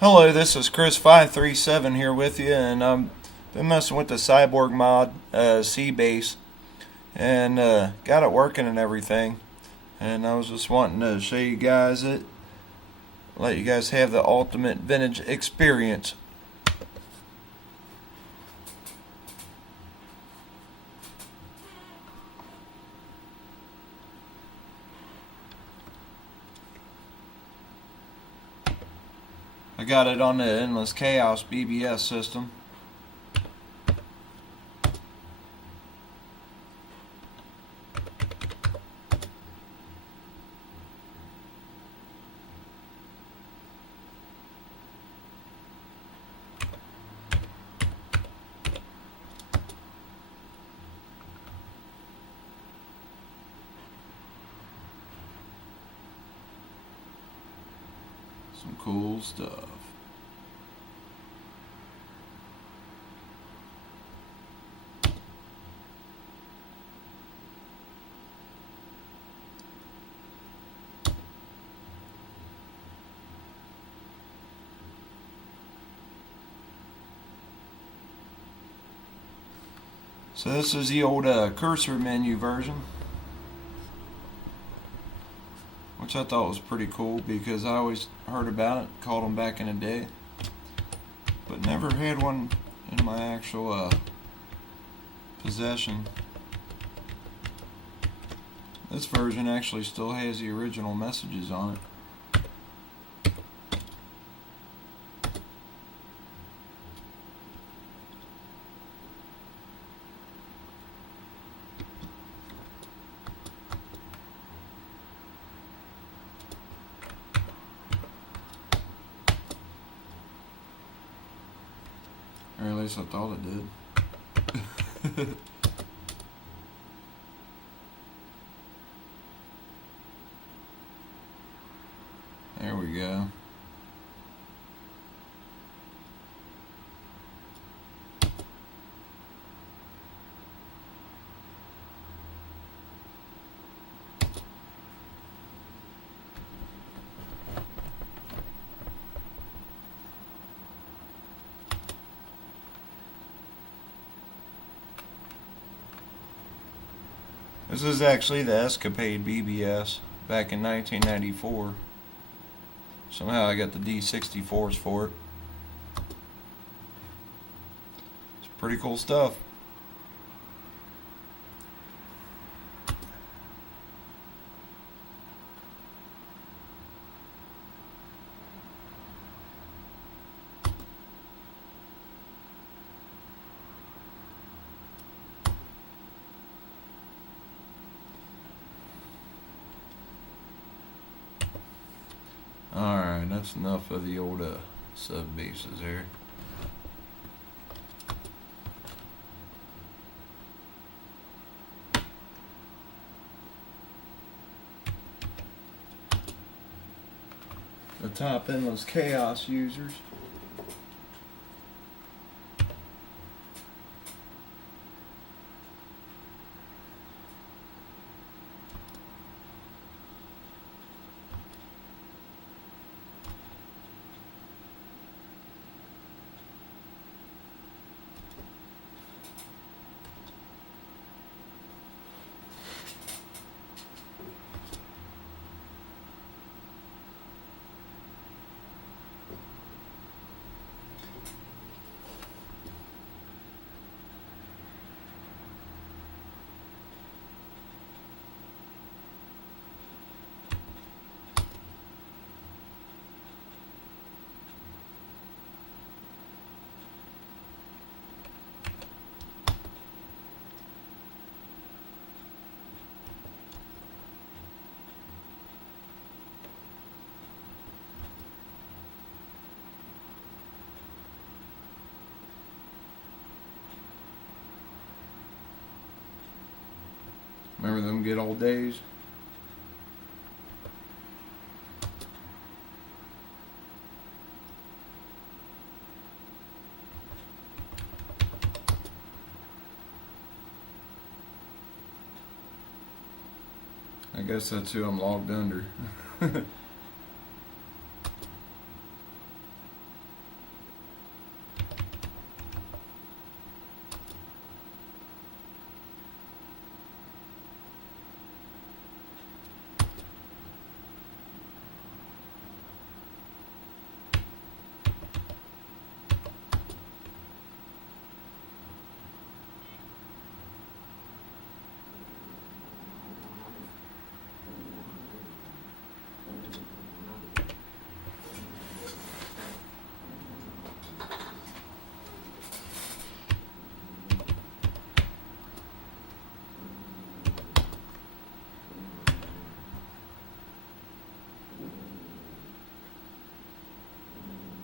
Hello, this is Chris537 here with you, and I've been messing with the Cyborg mod, cbase, and got it working and everything. And I was just wanting to show you guys it, let you guys have the ultimate vintage experience. I got it on the Endless Chaos BBS system. Some cool stuff. So this is the old cursor menu version, which I thought was pretty cool because I always heard about it, called them back in the day, but never had one in my actual possession. This version actually still has the original messages on it. Or at least I thought it did. There we go. This is actually the Escapade BBS back in 1994. Somehow I got the D64s for it. It's pretty cool stuff. Alright, that's enough of the old sub bases there. The top Endless Chaos users. Remember them good old days? I guess that's who I'm logged under.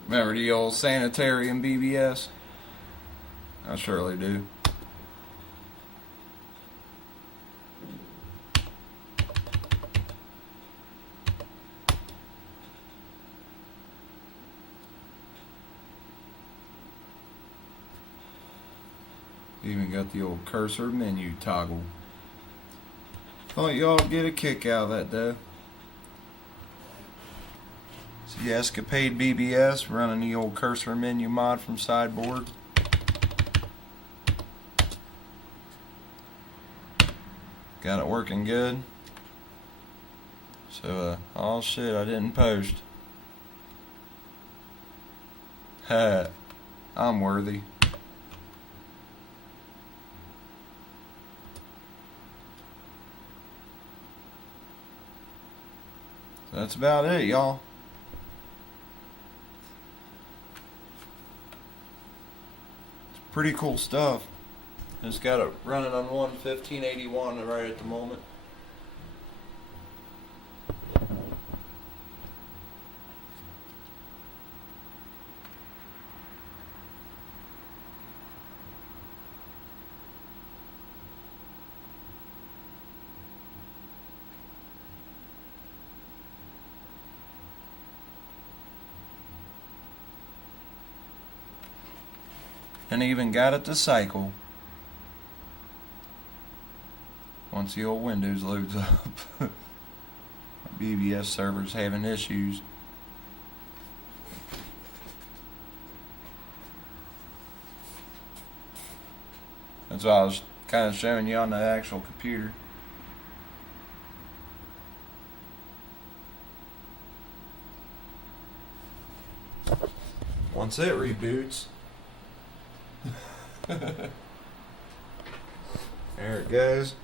Remember the old sanitarium BBS? I surely do. Even got the old cursor menu toggle. Thought y'all get a kick out of that though. So the Escapade BBS running the old cursor menu mod from Cyborg. Got it working good. So oh shit, I didn't post. Ha, I'm worthy. That's about it, y'all. It's pretty cool stuff. Just got it running on 1.15.81 right at the moment. And even got it to cycle once the old Windows loads up. BBS server's having issues. That's why I was kind of showing you on the actual computer. Once it reboots, there it goes.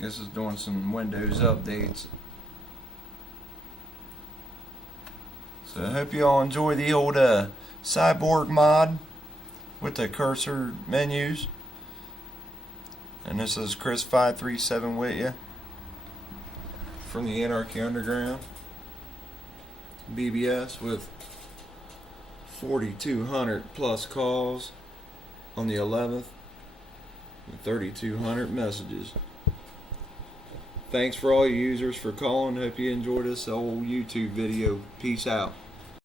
Guess it's doing some Windows updates. So I hope you all enjoy the old Cyborg mod with the cursor menus. And this is Chris 537 with you from the Anarchy Underground BBS with 4,200 plus calls on the 11th and 3,200 messages. Thanks for all you users for calling. Hope you enjoyed this old YouTube video. Peace out.